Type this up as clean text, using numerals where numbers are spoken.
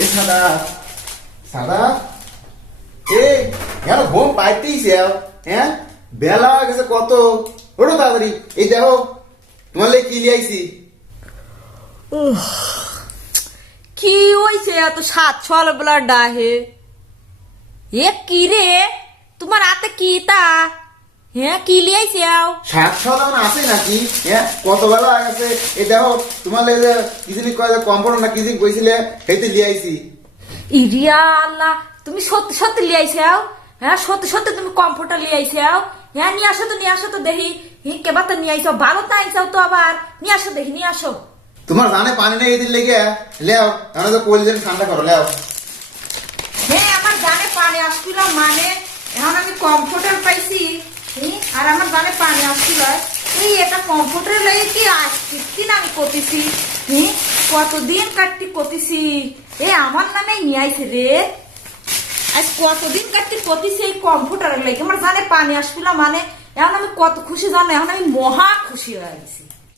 এ সাদা সাদা এ কেন ঘুম পাইতেইছ হ্যাঁ বেলা হয়ে গেছে কত ওঠো তাড়াতাড়ি এই দেখো তোমার লেগে কি লিয়ে আইছি কি হইছে এত সাত সকালবেলা ডাহে এ কি রে তোমার হাতে কি তা হ্যাঁ কি লিয়াইছে সাত সদান আছে নাকি হ্যাঁ কত বেলা হয়ে গেছে এই দেখো তোমার লেগে কি জিনিস কয় কম্পোর্ট না কি জিনিস কইছিলে সেইতে লিয়ে আইছি ইরিয়া আল্লাহ তুমি সত্যি সত্যি লিয়াইছে হ্যাঁ সত্যি সত্যি তুমি কমফোর্টার লিয়াইছে হ্যাঁ নিয়ে আসো তো দেখি কেবা তো নিয়ে আইছো ভালো তো আইসাও তো আবার নিয়ে আসো দেখি নিয়ে আসো তোমার জানে পানি নেই এদিন লেগে লেও তাহলে তো কোল যেন ঠান্ডা করো লেও হ্যাঁ আমার জানে পানি আসছিল মানে এখন আমি কমফোর্টার পাইছি আর আমার জানে পানি আসছিল এই এটা কমফোর্টার লাগে কি আসছি না আমি করতেছি কতদিন কাটতি করতেছি আমার নামে নিয়ে আইছে রে আজ কতদিন কাটতি করতেছি এই কমফোর্টার লাগে আমার জানে পানি আসছিল মানে এখন আমি কত খুশি জানো এখন আমি মহা খুশি হয়ে গেছি